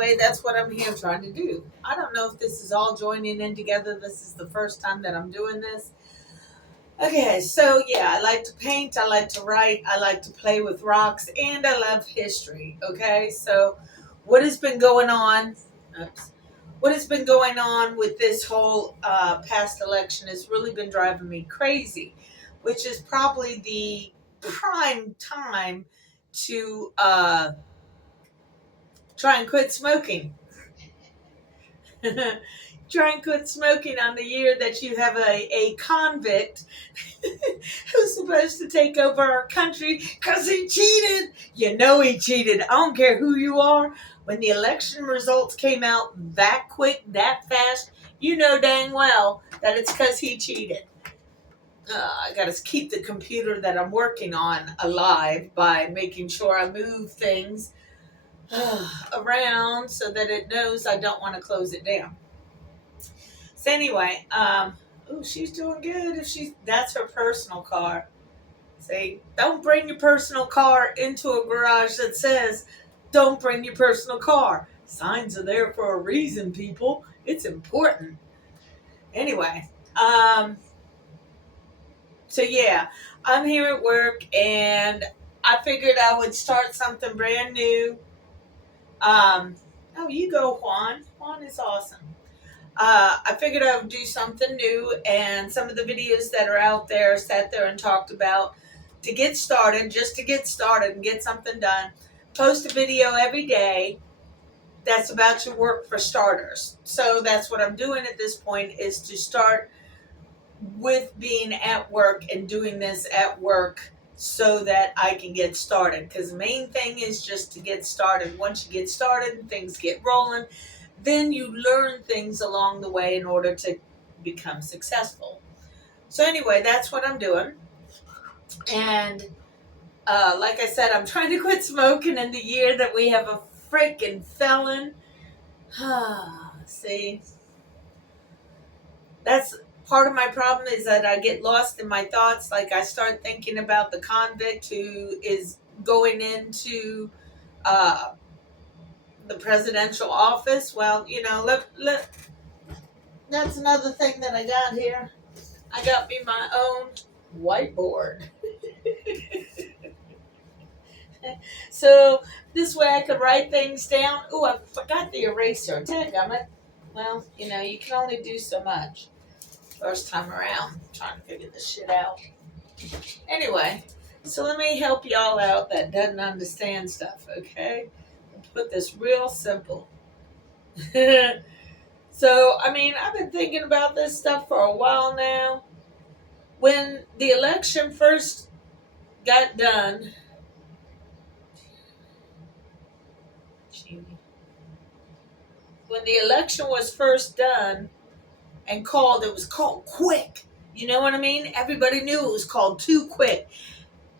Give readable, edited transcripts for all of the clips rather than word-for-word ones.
anyway, that's what I'm here trying to do. I don't know if this is all joining in together. This is the first time that I'm doing this. Okay, so yeah, I like to paint, I like to write, I like to play with rocks, and I love history. Okay, so what has been going on? Oops. What has been going on with this whole past election has really been driving me crazy, which is probably the prime time to try and quit smoking. Try and quit smoking on the year that you have a convict who's supposed to take over our country because he cheated. You know he cheated. I don't care who you are. When the election results came out that quick, that fast, you know dang well that it's because he cheated. I got to keep the computer that I'm working on alive by making sure I move things around so that it knows I don't want to close it down. So anyway, oh, she's doing good. If that's her personal car. Say, don't bring your personal car into a garage that says, "Don't bring your personal car." Signs are there for a reason, people. It's important. Anyway, so yeah, I'm here at work, and I figured I would start something brand new. Oh, you go, Juan. Juan is awesome. I figured I would do something new, and some of the videos that are out there sat there and talked about to get started, just to get started and get something done. Post a video every day that's about your work for starters. So that's what I'm doing at this point, is to start with being at work and doing this at work so that I can get started. Because the main thing is just to get started. Once you get started, things get rolling. Then you learn things along the way in order to become successful. So anyway, that's what I'm doing. And like I said, I'm trying to quit smoking in the year that we have a freaking felon. See, that's part of my problem, is that I get lost in my thoughts. Like, I start thinking about the convict who is going into the presidential office. Well, that's another thing that I got here. I got me my own whiteboard. So this way I could write things down. Oh, I forgot the eraser. Dadgummit. Well, you can only do so much first time around. I'm trying to figure this shit out. Anyway, so let me help y'all out that doesn't understand stuff, okay? I'll put this real simple. So, I've been thinking about this stuff for a while now. When the election first got done, when the election was first done and called, it was called quick. You know what I mean? Everybody knew it was called too quick.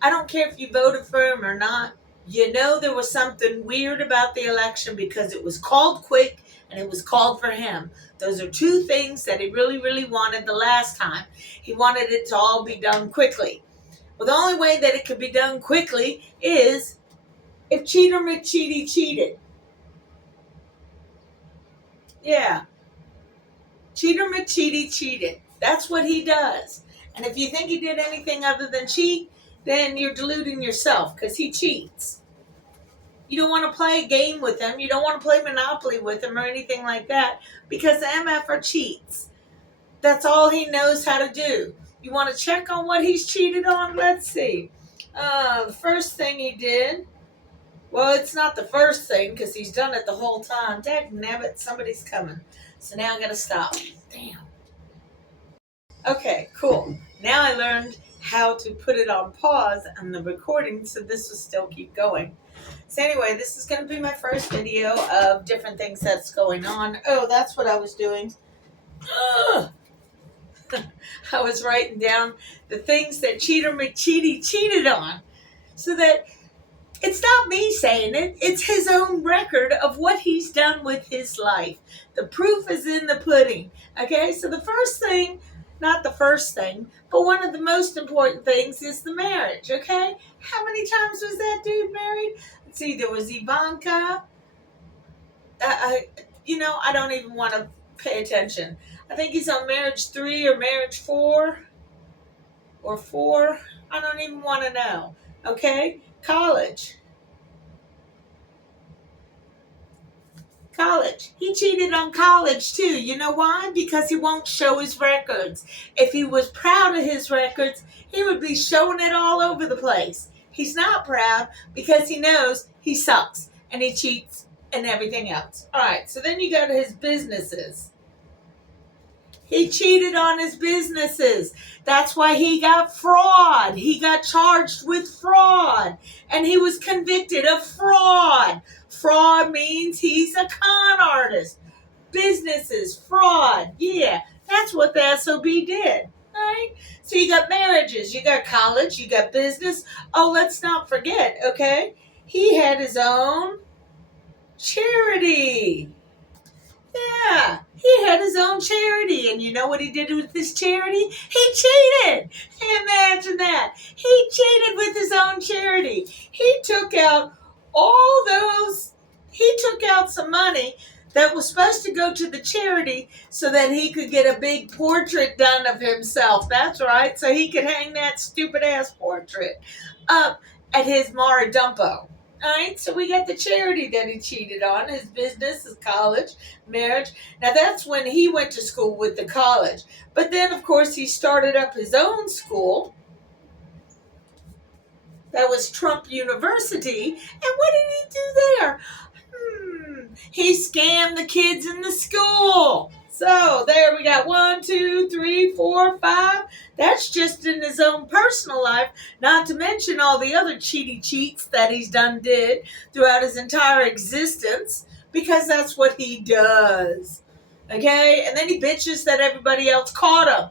I don't care if you voted for him or not. There was something weird about the election because it was called quick and it was called for him. Those are two things that he really, really wanted the last time. He wanted it to all be done quickly. Well, the only way that it could be done quickly is if Cheater McCheaty cheated. Yeah. Cheater McCheaty cheated. That's what he does. And if you think he did anything other than cheat, then you're deluding yourself, because he cheats. You don't want to play a game with him. You don't want to play Monopoly with him or anything like that, because the MFer cheats. That's all he knows how to do. You want to check on what he's cheated on? Let's see. The first thing he did, well, it's not the first thing because he's done it the whole time. Dagnabbit, somebody's coming. So now I got to stop. Damn. Okay, cool. Now I learned how to put it on pause on the recording so this will still keep going. So anyway, this is going to be my first video of different things that's going on. Oh, that's what I was doing. Ugh. I was writing down the things that Cheater McCheaty cheated on, so that it's not me saying it, it's his own record of what he's done with his life. The proof is in the pudding. Okay, so the first thing, not the first thing, but one of the most important things is the marriage, okay? How many times was that dude married? Let's see, there was Ivanka, I don't even want to pay attention. I think he's on marriage 3 or marriage 4 or 4. I don't even want to know. Okay? College. He cheated on college too. You know why? Because he won't show his records. If he was proud of his records, he would be showing it all over the place. He's not proud because he knows he sucks and he cheats and everything else. All right, so then you go to his businesses. He cheated on his businesses. That's why he got fraud. He got charged with fraud. And he was convicted of fraud. Fraud means he's a con artist. Businesses, fraud. Yeah, that's what the SOB did. Right? So you got marriages, you got college, you got business. Oh, let's not forget, okay? He had his own charity. Yeah, he had his own charity, and you know what he did with his charity? He cheated. Imagine that. He cheated with his own charity. All those, he took out some money that was supposed to go to the charity so that he could get a big portrait done of himself. That's right, so he could hang that stupid ass portrait up at his Mara Dumpo. All right, so we got the charity that he cheated on, his business, his college, marriage. Now that's when he went to school with the college. But then, of course, he started up his own school. That was Trump University. And what did he do there? He scammed the kids in the school. So there we got 1, 2, 3, 4, 5. That's just in his own personal life, not to mention all the other cheats that he's did throughout his entire existence, because that's what he does. Okay? And then he bitches that everybody else caught him.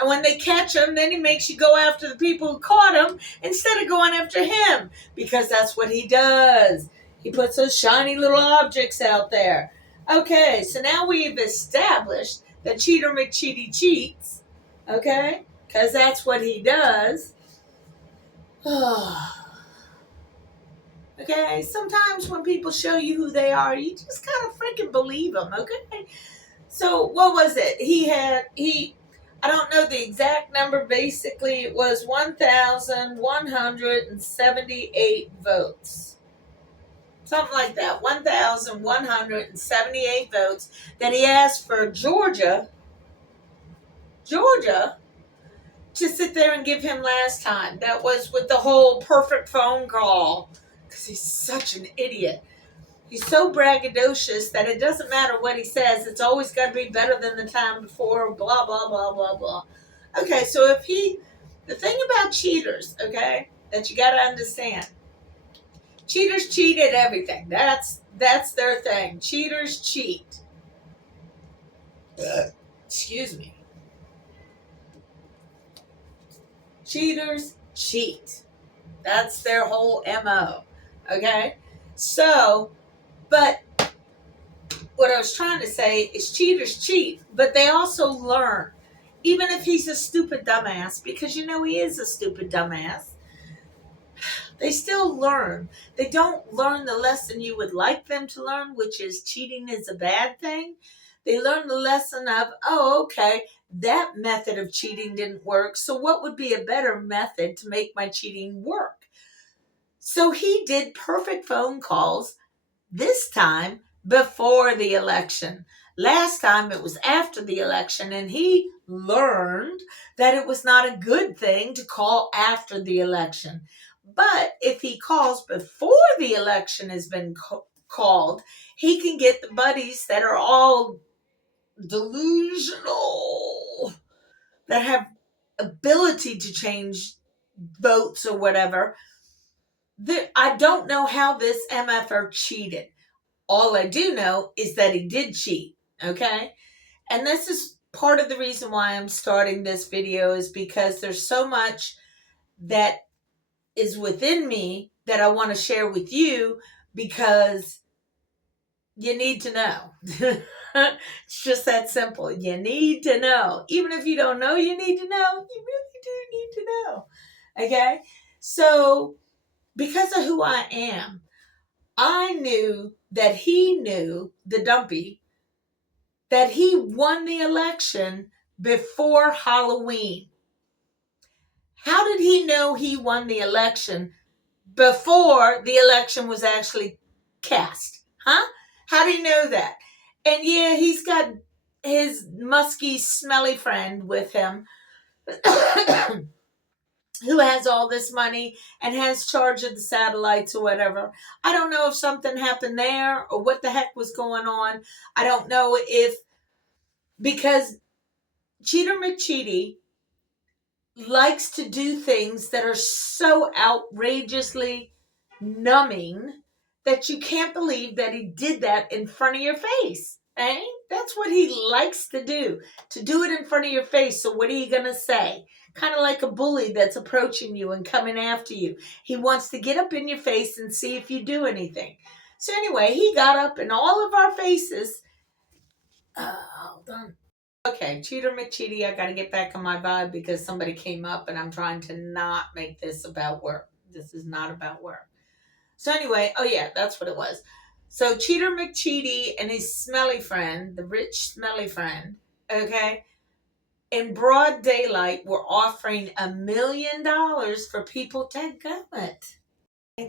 And when they catch him, then he makes you go after the people who caught him instead of going after him, because that's what he does. He puts those shiny little objects out there. Okay, so now we've established that Cheater McCheaty cheats. Okay? Because that's what he does. Okay? Sometimes when people show you who they are, you just gotta freaking believe them. Okay? So, what was it? I don't know the exact number. Basically, it was 1,178 votes. Something like that. 1,178 votes that he asked for Georgia to sit there and give him last time. That was with the whole perfect phone call. Because he's such an idiot. He's so braggadocious that it doesn't matter what he says. It's always got to be better than the time before, blah, blah, blah, blah, blah. Okay, so the thing about cheaters, okay, that you got to understand, cheaters cheat at everything. That's their thing. Cheaters cheat. Excuse me. Cheaters cheat. That's their whole MO. Okay? So, but what I was trying to say is cheaters cheat, but they also learn. Even if he's a stupid dumbass, because you know he is a stupid dumbass, they still learn. They don't learn the lesson you would like them to learn, which is cheating is a bad thing. They learn the lesson of, oh, okay, that method of cheating didn't work, so what would be a better method to make my cheating work? So he did perfect phone calls this time before the election. Last time it was after the election, and he learned that it was not a good thing to call after the election. But if he calls before the election has been called, he can get the buddies that are all delusional, that have ability to change votes or whatever. I don't know how this MFR cheated. All I do know is that he did cheat, okay? And this is part of the reason why I'm starting this video, is because there's so much that is within me that I want to share with you, because you need to know. It's just that simple. You need to know. Even if you don't know, you need to know. You really do need to know. Okay? So, because of who I am, I knew that he knew, the dumpy, that he won the election before Halloween. How did he know he won the election before the election was actually cast? Huh? How do you know that? And yeah, he's got his musky, smelly friend with him who has all this money and has charge of the satellites or whatever. I don't know if something happened there or what the heck was going on. I don't know if, because Cheater McCheaty likes to do things that are so outrageously numbing that you can't believe that he did that in front of your face. Eh? That's what he likes to do it in front of your face. So what are you going to say? Kind of like a bully that's approaching you and coming after you. He wants to get up in your face and see if you do anything. So anyway, he got up in all of our faces. Hold on. Okay, Cheater McCheaty, I got to get back on my vibe because somebody came up and I'm trying to not make this about work. This is not about work. So anyway, oh yeah, that's what it was. So Cheater McCheaty and his smelly friend, the rich smelly friend, okay, in broad daylight were offering $1 million for people to go it.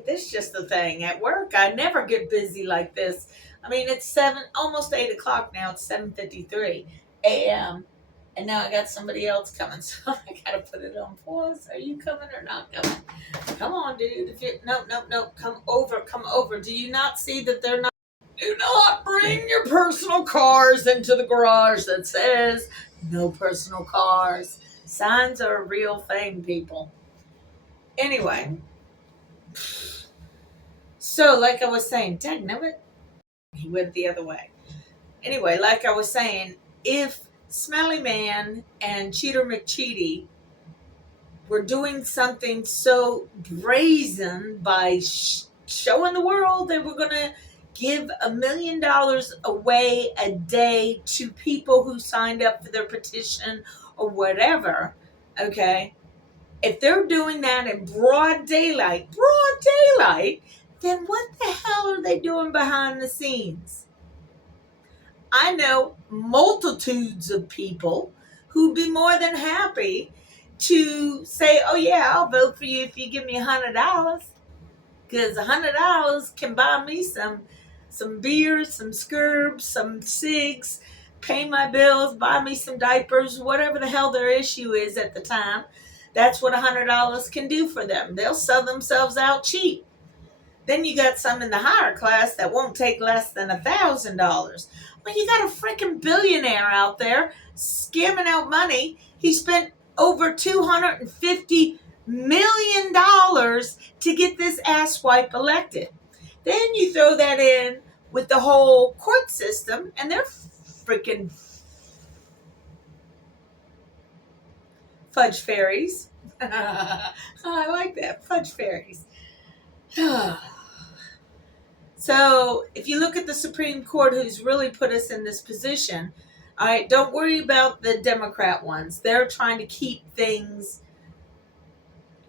This is just the thing at work. I never get busy like this. I mean, it's almost 8 o'clock now. It's 7:53 a.m. And now I got somebody else coming, so I gotta put it on pause. Are you coming or not coming? Come on, dude. If you no, come over. Do you not see that they're not? Do not bring your personal cars into the garage that says no personal cars. Signs are a real thing, people. Anyway. So, like I was saying, dagnabbit, he went the other way. Anyway, like I was saying, if Smelly Man and Cheater McCheaty were doing something so brazen by showing the world they were going to give $1 million away a day to people who signed up for their petition or whatever, okay? If they're doing that in broad daylight, then what the hell are they doing behind the scenes? I know multitudes of people who'd be more than happy to say, oh yeah, I'll vote for you if you give me $100. Because $100 can buy me some beers, some scurbs, some cigs, pay my bills, buy me some diapers, whatever the hell their issue is at the time. That's what $100 can do for them. They'll sell themselves out cheap. Then you got some in the higher class that won't take less than $1,000. Well, you got a freaking billionaire out there scamming out money. He spent over $250 million to get this asswipe elected. Then you throw that in with the whole court system, and they're freaking fudge fairies. I like that, fudge fairies. So if you look at the Supreme Court, who's really put us in this position, all right, don't worry about the Democrat ones. They're trying to keep things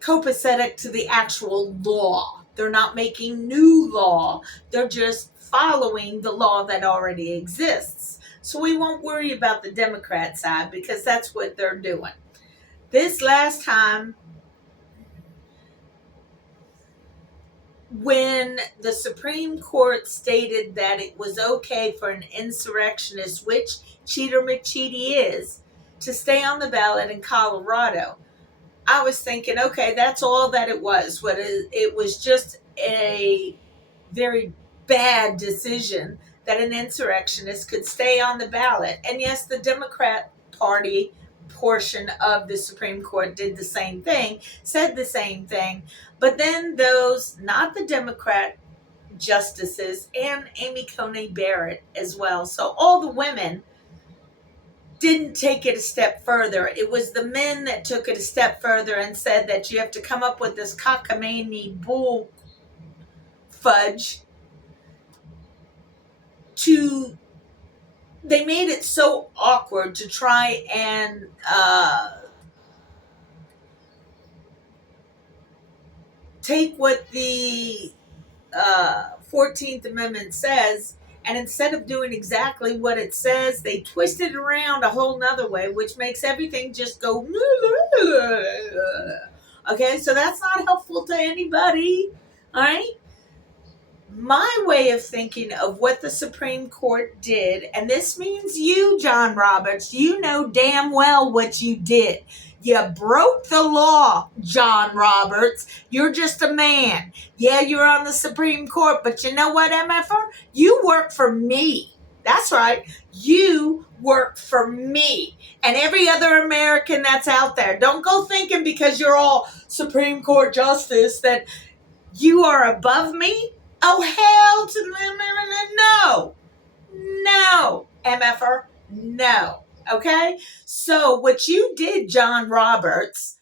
copacetic to the actual law. They're not making new law. They're just following the law that already exists. So we won't worry about the Democrat side because that's what they're doing. This last time, when the Supreme Court stated that it was okay for an insurrectionist, which Cheater McCheaty is, to stay on the ballot in Colorado, I was thinking, okay, that's all that it was. It was just a very bad decision that an insurrectionist could stay on the ballot. And yes, the Democrat Party portion of the Supreme Court did the same thing, said the same thing. But then those, not the Democrat justices, and Amy Coney Barrett as well. So all the women didn't take it a step further. It was the men that took it a step further and said that you have to come up with this cockamamie bull fudge to, they made it so awkward to try and take what the 14th Amendment says, and instead of doing exactly what it says, they twist it around a whole nother way, which makes everything just go. Okay, so that's not helpful to anybody. All right? My way of thinking of what the Supreme Court did, and this means you, John Roberts, you know damn well what you did. You broke the law, John Roberts. You're just a man. Yeah, you're on the Supreme Court, but you know what, MFR? You work for me. That's right. You work for me and every other American that's out there. Don't go thinking because you're all Supreme Court justice that you are above me. Oh, hell to the no, MFR, no. Okay? So what you did, John Roberts,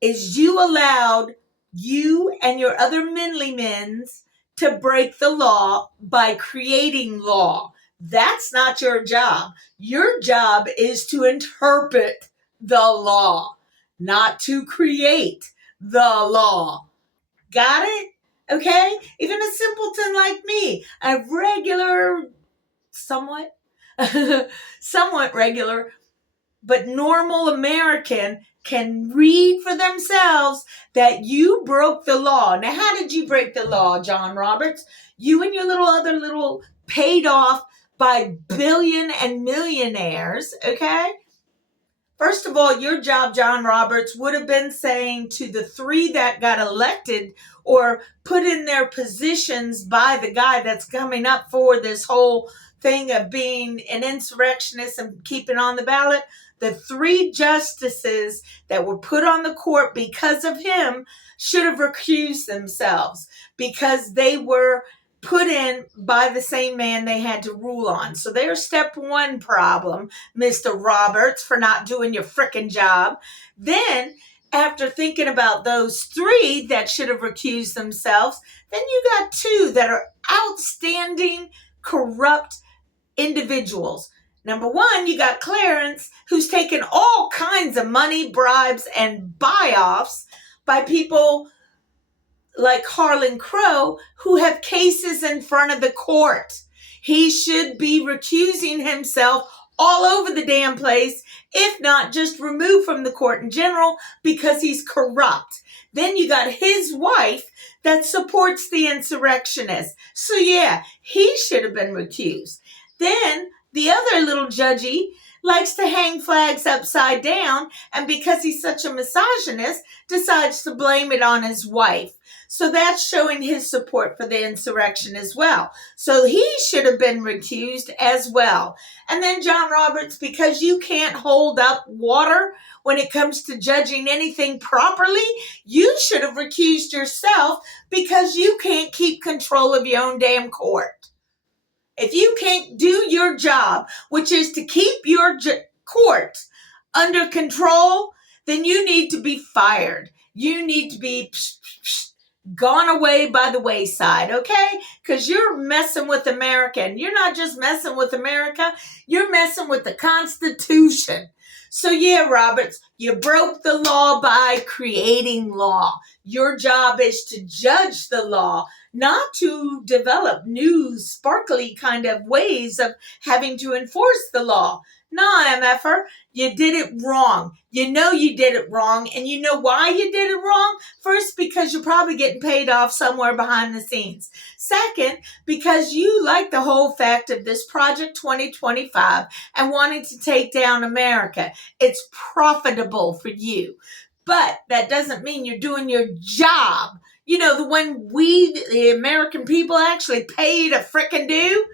is you allowed you and your other manly men's to break the law by creating law. That's not your job. Your job is to interpret the law, not to create the law. Got it? Okay? Even a simpleton like me, a regular, somewhat, somewhat regular, but normal American can read for themselves that you broke the law. Now, how did you break the law, John Roberts? You and your little paid off by billion and millionaires, okay? First of all, your job, John Roberts, would have been saying to the three that got elected or put in their positions by the guy that's coming up for this whole thing of being an insurrectionist and keeping on the ballot, the three justices that were put on the court because of him should have recused themselves because they were put in by the same man they had to rule on. So there's step one problem, Mr. Roberts, for not doing your frickin' job. Then, after thinking about those three that should have recused themselves, then you got two that are outstanding, corrupt individuals. Number one, you got Clarence, who's taken all kinds of money, bribes, and buy-offs by people like Harlan Crow, who have cases in front of the court. He should be recusing himself all over the damn place, if not just removed from the court in general, because he's corrupt. Then you got his wife that supports the insurrectionists. So yeah, he should have been recused. Then the other little judgy likes to hang flags upside down, and because he's such a misogynist, decides to blame it on his wife. So that's showing his support for the insurrection as well. So he should have been recused as well. And then John Roberts, because you can't hold up water when it comes to judging anything properly, you should have recused yourself because you can't keep control of your own damn court. If you can't do your job, which is to keep your court under control, then you need to be fired. You need to be gone away by the wayside, okay? Because you're messing with America. And you're not just messing with America, you're messing with the Constitution. So yeah, Roberts, you broke the law by creating law. Your job is to judge the law, not to develop new, sparkly kind of ways of having to enforce the law. No, MFR, you did it wrong. You know you did it wrong, and you know why you did it wrong? First, because you're probably getting paid off somewhere behind the scenes. Second, because you like the whole fact of this Project 2025 and wanting to take down America. It's profitable for you. But that doesn't mean you're doing your job. You know, the one we, the American people, actually pay to frickin' do.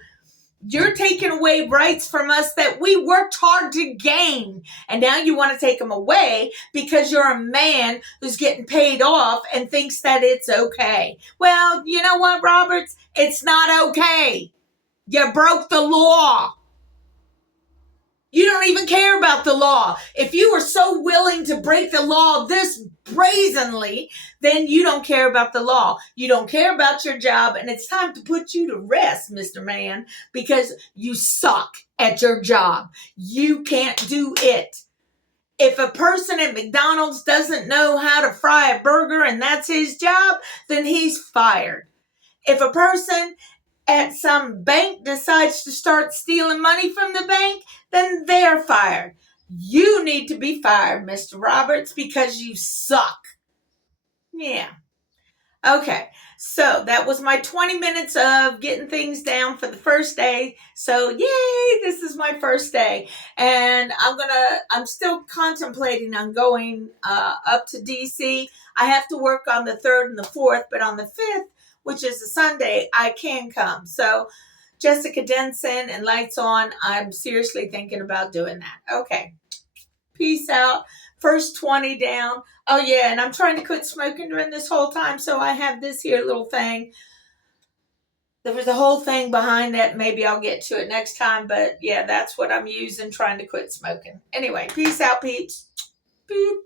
You're taking away rights from us that we worked hard to gain. And now you want to take them away because you're a man who's getting paid off and thinks that it's okay. Well, you know what, Roberts? It's not okay. You broke the law. You don't even care about the law. If you were so willing to break the law this brazenly, then you don't care about the law. You don't care about your job, and it's time to put you to rest, Mr. Man, because you suck at your job. You can't do it. If a person at McDonald's doesn't know how to fry a burger and that's his job, then he's fired. If a person at some bank decides to start stealing money from the bank, then they're fired. You need to be fired, Mr. Roberts, because you suck. Yeah. Okay, so that was my 20 minutes of getting things down for the first day. So yay, this is my first day. And I'm still contemplating on going up to DC. I have to work on the 3rd and the 4th, but on the 5th, which is a Sunday, I can come. So Jessica Denson and Lights On, I'm seriously thinking about doing that. Okay. Peace out. First 20 down. Oh, yeah, and I'm trying to quit smoking during this whole time, so I have this here little thing. There was a whole thing behind that. Maybe I'll get to it next time, but yeah, that's what I'm using, trying to quit smoking. Anyway, peace out, peeps. Boop.